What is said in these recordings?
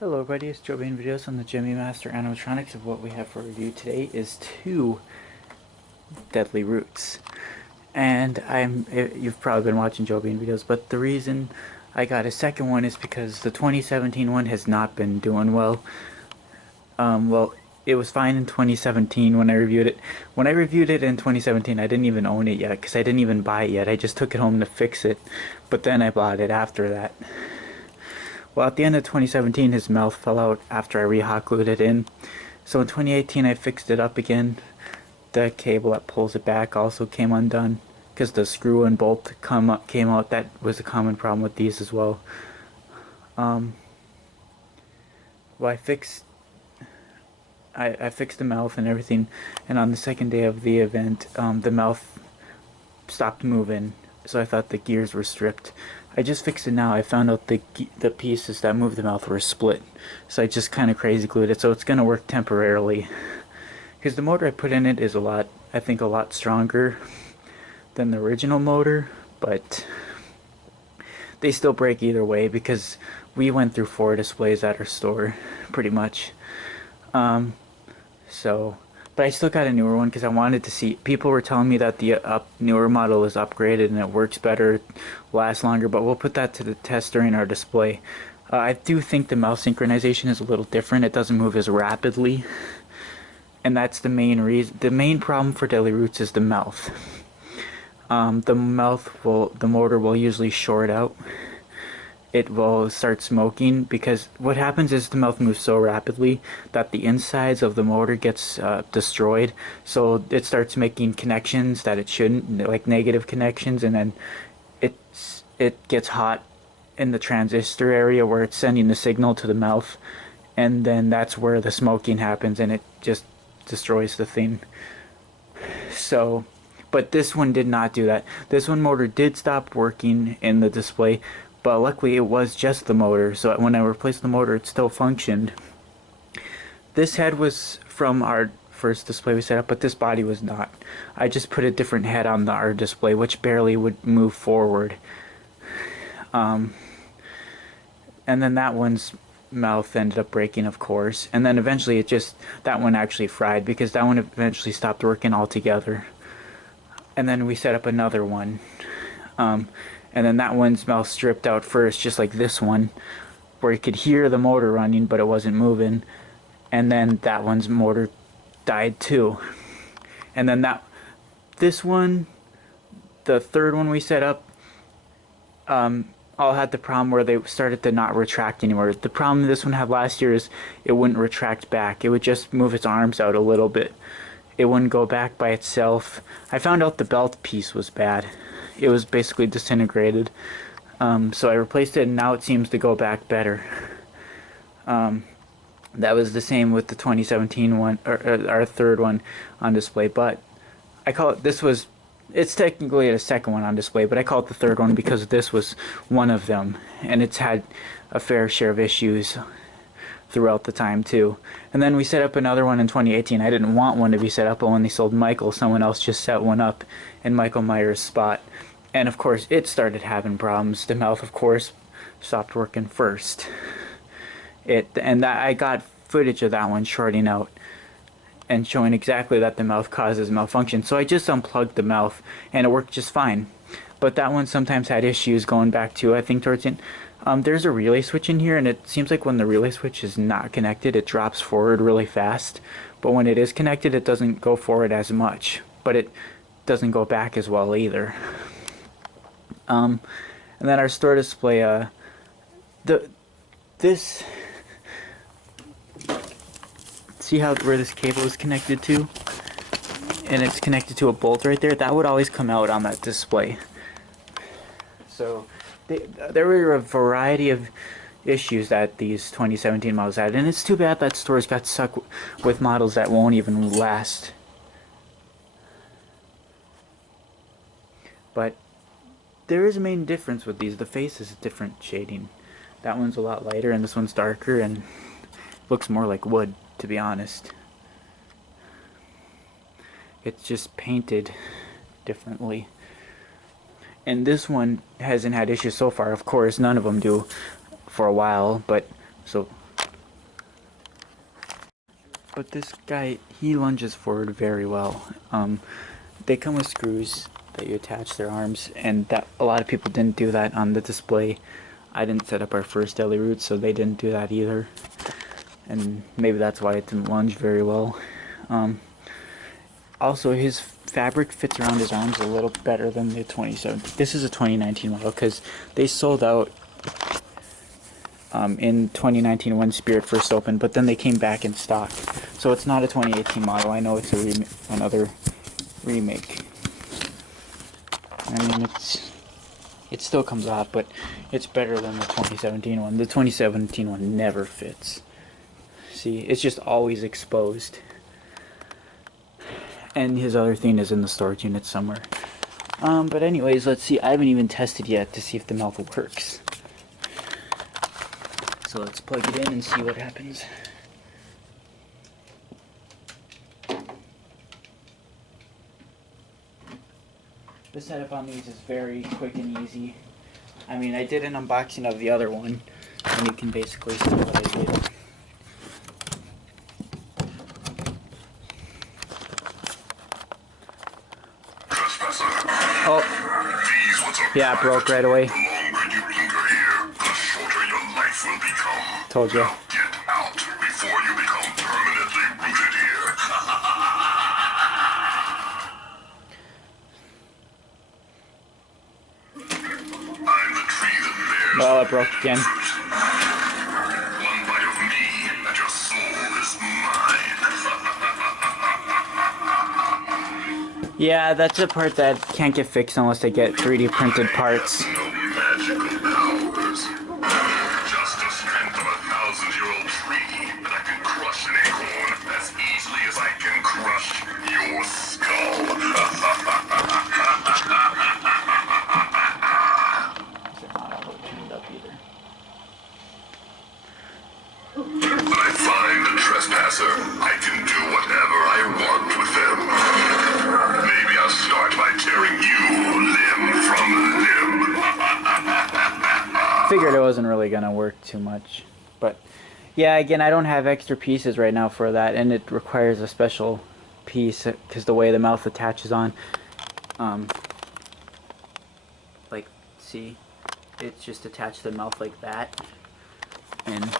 Hello everybody, it's Joe Bain Videos on the Gemmy Master Animatronics. Of what we have for review today is two deadly roots. And you've probably been watching Joe Bain videos, but the reason I got a second one is because the 2017 one has not been doing well. Well, it was fine in 2017 when I reviewed it. When I reviewed it in 2017, I didn't even own it yet because I didn't even buy it yet. I just took it home to fix it, but then I bought it after that. Well, at the end of 2017, his mouth fell out after I re-hot glued it in. So in 2018, I fixed it up again. The cable that pulls it back also came undone because the screw and bolt came out. That was a common problem with these as well. Well, I fixed the mouth and everything, and on the second day of the event, the mouth stopped moving. So I thought the gears were stripped. I just fixed it now. I found out the pieces that move the mouth were split. So I just kind of crazy glued it. So it's going to work temporarily. Because the motor I put in it is I think a lot stronger than the original motor. But they still break either way because we went through 4 displays at our store, pretty much. But I still got a newer one because I wanted to see. People were telling me that the newer model is upgraded and it works better, lasts longer, but we'll put that to the test during our display. I do think the mouth synchronization is a little different. It doesn't move as rapidly, and that's the main reason. The main problem for Deadly Roots is the mouth. The motor will usually short out. It will start smoking because what happens is the mouth moves so rapidly that the insides of the motor gets destroyed, so it starts making connections that it shouldn't, like negative connections, and then it gets hot in the transistor area where it's sending the signal to the mouth, and then that's where the smoking happens and it just destroys the thing. So but this one did not do that. This one motor did stop working in the display, but luckily it was just the motor, so when I replaced the motor it still functioned. This head was from our first display we set up, but this body was not. I just put a different head on our display which barely would move forward. And then that one's mouth ended up breaking, of course, and then eventually that one actually fried because that one eventually stopped working altogether. And then we set up another one. And then that one's mouth stripped out first, just like this one, where you could hear the motor running, but it wasn't moving. And then that one's motor died too. And then this one, the third one we set up, all had the problem where they started to not retract anymore. The problem this one had last year is it wouldn't retract back. It would just move its arms out a little bit. It wouldn't go back by itself. I found out the belt piece was bad. It was basically disintegrated. So I replaced it and now it seems to go back better. That was the same with the 2017 one, or our third one on display, but I call it, it's technically the second one on display, but I call it the third one because this was one of them, and it's had a fair share of issues throughout the time too. And then we set up another one in 2018. I didn't want one to be set up, but when they sold Michael, someone else just set one up in Michael Myers' spot. And of course it started having problems. The mouth, of course, stopped working first. I got footage of that one shorting out and showing exactly that the mouth causes malfunction. So I just unplugged the mouth and it worked just fine. But that one sometimes had issues going back to, I think, towards the end. There's a relay switch in here, and it seems like when the relay switch is not connected, it drops forward really fast. But when it is connected, it doesn't go forward as much. But it doesn't go back as well either. And then our store display, see where this cable is connected to? And it's connected to a bolt right there. That would always come out on that display. So there were a variety of issues that these 2017 models had, and it's too bad that stores got stuck with models that won't even last. But there is a main difference with these. The face is a different shading. That one's a lot lighter and this one's darker and looks more like wood, to be honest. It's just painted differently. And this one hasn't had issues so far. Of course, none of them do for a while, but so but this guy, he lunges forward very well. They come with screws that you attach their arms, and that a lot of people didn't do that on the display. I didn't set up our first deli route, so they didn't do that either. And maybe that's why it didn't lunge very well. Also, his fabric fits around his arms a little better than the 2017. This is a 2019 model because they sold out in 2019 when Spirit first opened, but then they came back in stock. So it's not a 2018 model. I know it's a another remake. I mean, it still comes off, but it's better than the 2017 one. The 2017 one never fits. See, it's just always exposed. And his other thing is in the storage unit somewhere. But anyways, let's see. I haven't even tested yet to see if the mouth works. So let's plug it in and see what happens. The setup on these is very quick and easy. I mean, I did an unboxing of the other one, and you can basically see what I did. Oh, yeah, it broke right away. Told you. Get out before you become permanently rooted here. I'm the tree that bears. Well, it broke again. One bite of me and your soul is mine. Yeah, that's a part that can't get fixed unless they get 3D printed parts. No magical powers. Just the strength of a 1,000-year-old tree that I can crush an acorn as easily as I can crush your skull. When I find a trespasser, I can do whatever I want with them. Maybe I'll start by tearing you limb from limb. Figured it wasn't really gonna work too much, but yeah, again, I don't have extra pieces right now for that, and it requires a special piece because the way the mouth attaches on, like, see, it's just attached to the mouth like that, and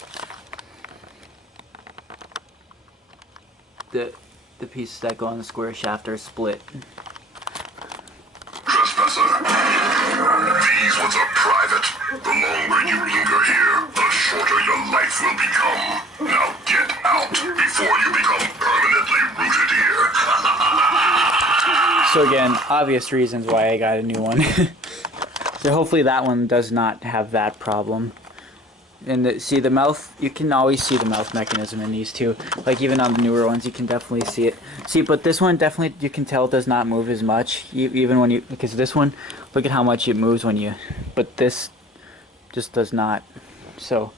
the pieces that go on the square shaft are split. Trespasser, these ones are private. The longer you linger here, the shorter your life will become. Now get out before you become permanently rooted here. So again, obvious reasons why I got a new one. So hopefully that one does not have that problem. And see the mouth, you can always see the mouth mechanism in these two. Like even on the newer ones, you can definitely see it. See, but this one definitely, you can tell does not move as much. Even when you, because this one, look at how much it moves when you, but this just does not. So,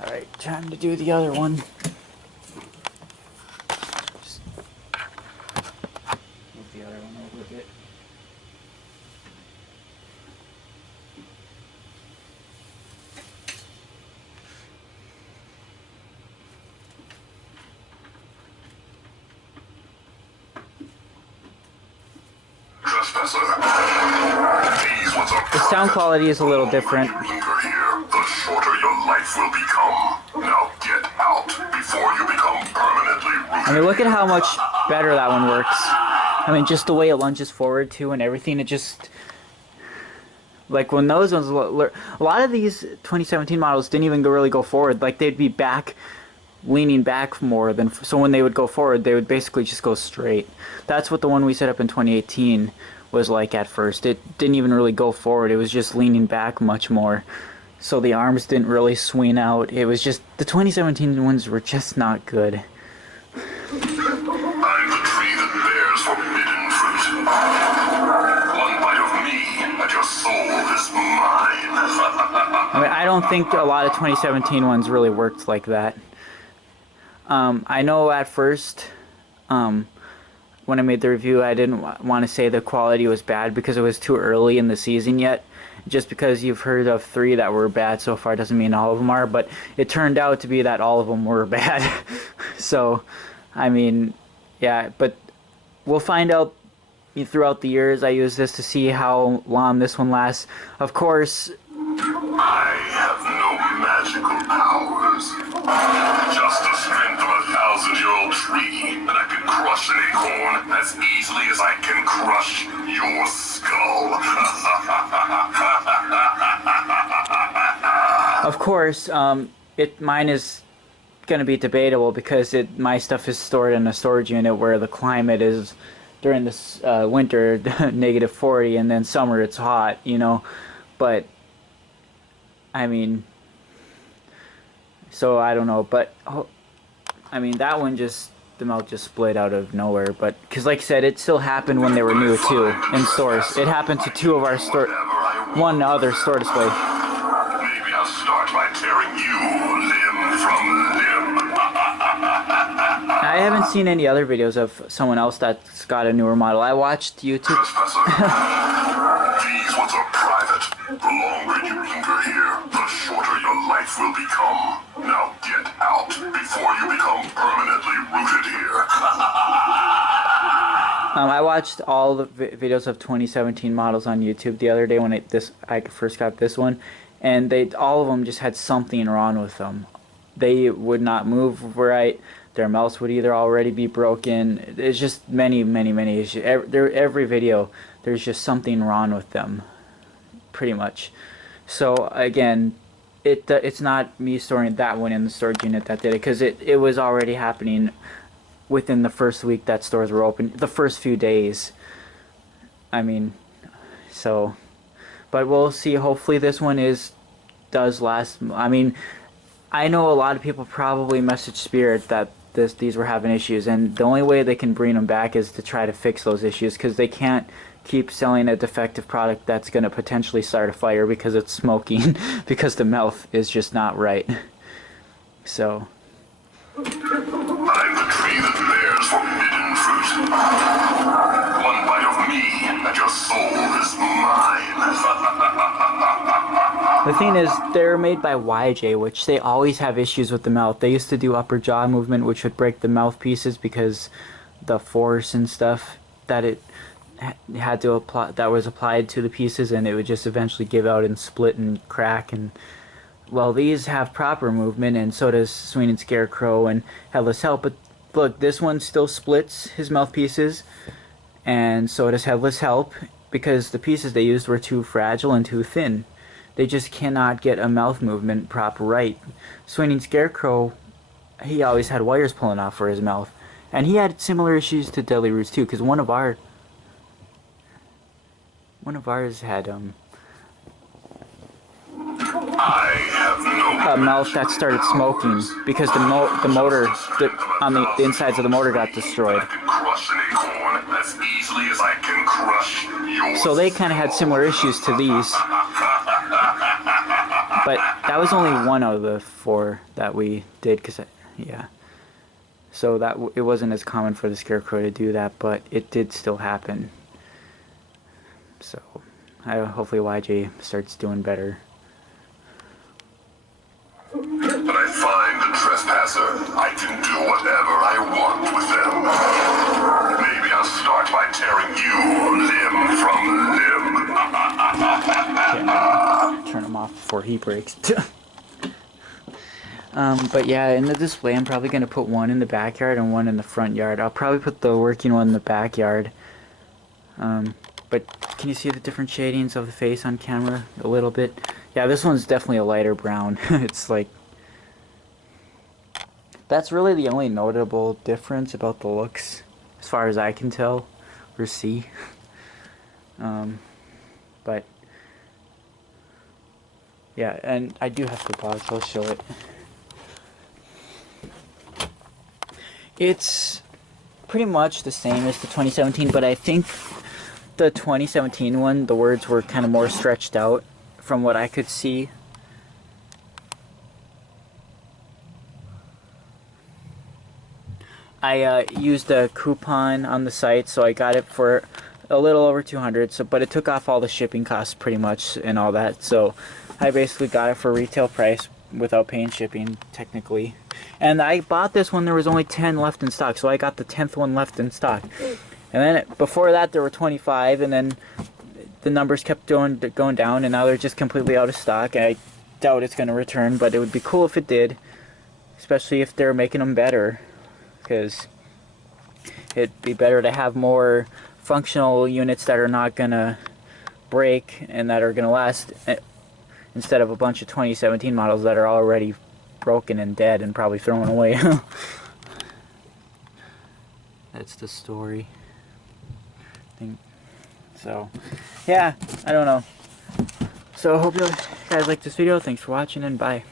alright, time to do the other one. Just move the other one over a bit. The sound quality is a little different. The shorter your life will become. Now get out before you become permanently rooted. I mean, look at how much better that one works. I mean, just the way it lunges forward too and everything, it just... Like when those ones... A lot of these 2017 models didn't even really go forward. Like they'd be back, leaning back more than... So when they would go forward, they would basically just go straight. That's what the one we set up in 2018 was like at first. It didn't even really go forward. It was just leaning back much more. So the arms didn't really swing out. It was just... The 2017 ones were just not good. I'm the tree that bears forbidden fruit. One bite of me and your soul is mine. I mean, I don't think a lot of 2017 ones really worked like that. I know at first, when I made the review, I didn't want to say the quality was bad because it was too early in the season yet, Just because you've heard of 3 that were bad so far doesn't mean all of them are, but it turned out to be that all of them were bad. So, I mean, yeah, but we'll find out throughout the years. I use this to see how long this one lasts. Of course, I have no magical powers. Just the strength of a 1,000-year-old tree, and I can crush an acorn as easily as I can crush your skull. of course, mine is gonna be debatable because my stuff is stored in a storage unit where the climate is during this winter -40, and then summer it's hot, you know. But I mean, so I don't know, but I mean that one the mouth just split out of nowhere. But because like I said, it still happened when they were new too in stores. It happened to 2 of our one other store display. Maybe I'll start by tearing you limb from limb. I haven't seen any other videos of someone else that's got a newer model. I watched YouTube. These ones are private. The longer you linger here, the shorter your life will become. Now get out before you become permanently rooted here. I watched all the videos of 2017 models on YouTube the other day when I first got this one, and all of them just had something wrong with them. They would not move right. Their mouths would either already be broken. It's just many issues. Every video, there's just something wrong with them, pretty much. So again, it's not me storing that one in the storage unit that did it, because it was already happening within the first week that stores were open, the first few days. I mean, so, but we'll see. Hopefully this one does last. I mean, I know a lot of people probably messaged Spirit that these were having issues, and the only way they can bring them back is to try to fix those issues, because they can't keep selling a defective product that's going to potentially start a fire because it's smoking, because the mouth is just not right. So I'm the tree that bears forbidden fruit. One bite of me, and your soul is mine. the thing is, they're made by YJ, which they always have issues with the mouth. They used to do upper jaw movement, which would break the mouthpieces because the force and stuff that it had to apply, that was applied to the pieces, and it would just eventually give out and split and crack. And well, these have proper movement, and so does Swinging Scarecrow and Headless Help. But look, this one still splits his mouthpieces, and so does Headless Help, because the pieces they used were too fragile and too thin. They just cannot get a mouth movement proper right. Swinging Scarecrow, he always had wires pulling off for his mouth, and he had similar issues to Deadly Roots too, because one of ours had a mouth that started smoking because the motor on the insides of the motor got destroyed. So they kind of had similar issues to these, but that was only one out of the 4 that we did, yeah. So it wasn't as common for the Scarecrow to do that, but it did still happen. So hopefully YJ starts doing better. But I find the trespasser. I can do whatever I want with them. Maybe I'll start by tearing you limb from limb. Turn him off before he breaks. But yeah, in the display I'm probably going to put one in the backyard and one in the front yard. I'll probably put the working one in the backyard. But can you see the different shadings of the face on camera a little bit? Yeah, this one's definitely a lighter brown. It's like, that's really the only notable difference about the looks, as far as I can tell or see. But yeah, and I do have to pause, so I'll show it. It's pretty much the same as the 2017, but I think the 2017 one, the words were kind of more stretched out from what I could see. I used a coupon on the site, so I got it for a little over 200. So, but it took off all the shipping costs pretty much and all that. So I basically got it for retail price without paying shipping technically. And I bought this when there was only 10 left in stock, so I got the 10th one left in stock. And then before that there were 25, and then the numbers kept going down, and now they're just completely out of stock. I doubt it's going to return, but it would be cool if it did, especially if they're making them better, because it'd be better to have more functional units that are not going to break and that are going to last, instead of a bunch of 2017 models that are already broken and dead and probably thrown away. That's the story. So, yeah, I don't know. So I hope you guys liked this video. Thanks for watching, and bye.